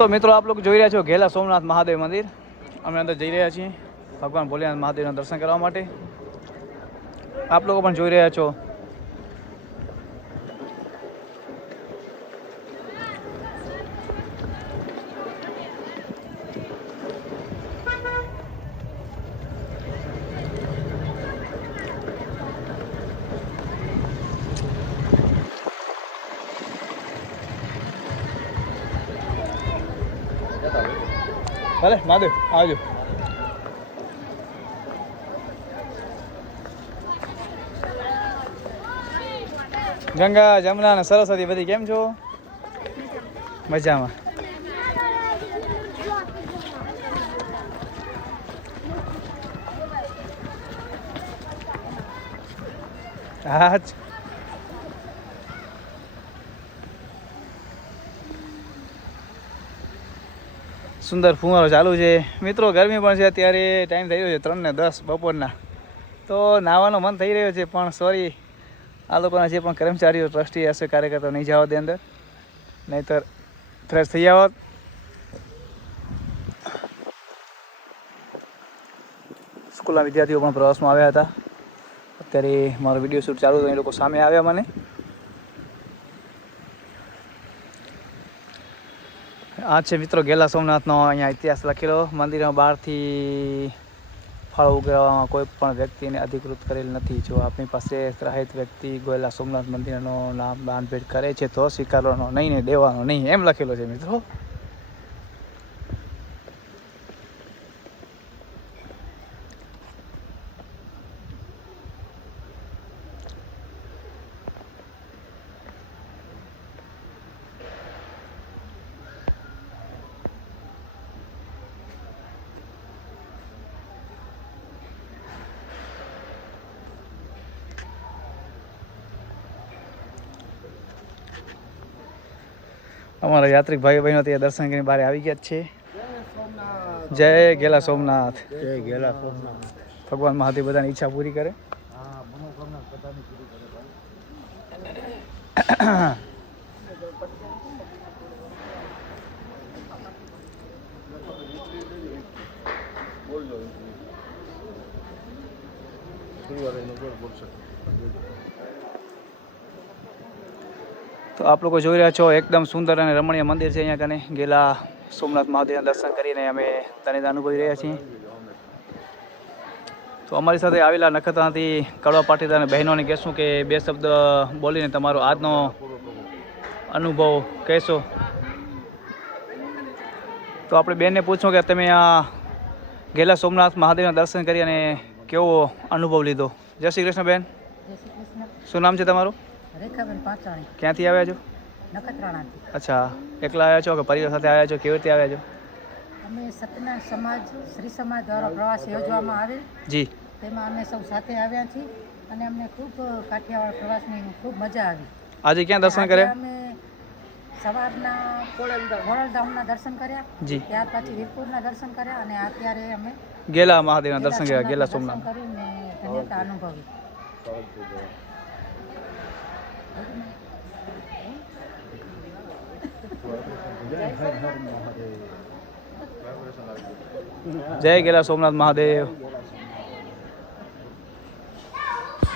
તો મિત્રો આપ લોકો જોઈ રહ્યા છો ઘેલા સોમનાથ મહાદેવ મંદિર. અમે અંદર જઈ રહ્યા છીએ ભગવાન ભોલેનાથ મહાદેવના દર્શન કરવા માટે. આપ લોકો પણ જોઈ રહ્યા છો. ભલે મહાદેવ આવજો. ગંગા જમુના અને સરસ્વતી બધી કેમ છો? મજામાં. હા સુંદર ફુવારો ચાલુ છે મિત્રો. ગરમી પણ છે અત્યારે. ટાઈમ થઈ રહ્યો છે 3:10 બપોરના. તો નાહવાનો મન થઈ રહ્યો છે પણ સોરી આ લોકોના જે પણ કર્મચારીઓ ટ્રસ્ટી હશે કાર્યકર્તા નહીં જવા દે અંદર, નહીંતર ફ્રેશ થઈ આવત. સ્કૂલના વિદ્યાર્થીઓ પણ પ્રવાસમાં આવ્યા હતા. અત્યારે મારો વિડીયો શૂટ ચાલુ હતો, એ લોકો સામે આવ્યા મને. આ છે મિત્રો ઘેલા સોમનાથનો અહીંયા ઇતિહાસ લખેલો. મંદિરમાં બહારથી ફળ ઉગાડવામાં કોઈ પણ વ્યક્તિને અધિકૃત કરેલ નથી. જો આપણી પાસે ત્રાહિત વ્યક્તિ ગયેલા સોમનાથ મંદિરનો નામ દાન ભેટ કરે છે તો સ્વીકારવાનો નહીં ને દેવાનો નહીં, એમ લખેલો છે મિત્રો. અમારા યાત્રિક ભાઈઓ બહેનો ત્યાં દર્શન કરીને બહાર આવી ગયા છે. જય ઘેલા સોમનાથ. જય ઘેલા સોમનાથ. ભગવાન મહાદેવ બધાની ઈચ્છા પૂરી કરે. તો આપ લોકો જોઈ રહ્યા છો એકદમ સુંદર અને રમણીય મંદિર છે. અહીંયા કને ઘેલા સોમનાથ મહાદેવના દર્શન કરીને અમે તને અનુભવી રહ્યા છીએ. તો અમારી સાથે આવેલા નખત્રાણાથી કડવા પાટીદાર અને બહેનોને કહેશું કે 2 શબ્દ બોલીને તમારો આજનો અનુભવ કહેશો. તો આપણે બેનને પૂછો કે તમે આ ઘેલા સોમનાથ મહાદેવના દર્શન કરી અને કેવો અનુભવ લીધો. જય શ્રી કૃષ્ણ બેન. શું નામ છે તમારું? રેખાબેન પાંચાણી. ક્યાંથી આવ્યા છો? નખત્રાણાથી. અચ્છા, એકલા આવ્યા છો કે પરિવાર સાથે આવ્યા છો? કેવી રીતે આવ્યા છો? અમે સત્યનારાયણ સમાજ શ્રી સમાજ દ્વારા પ્રવાસ યોજવામાં આવેલ. જી. તેમાં અમે સૌ સાથે આવ્યા છીએ અને અમને ખૂબ કાઠિયાવાડ પ્રવાસની ખૂબ મજા આવી. આજે ક્યાં દર્શન કર્યા? અમે સવારના ખોડલધામના દર્શન કર્યા. જી. ત્યાર પછી વીરપુરના દર્શન કર્યા અને અત્યારે અમે ઘેલા મહાદેવના દર્શન કર્યા. ઘેલા સોમનાથ કરીને ધન્યતા અનુભવી. જય ઘેલા સોમનાથ મહાદેવ.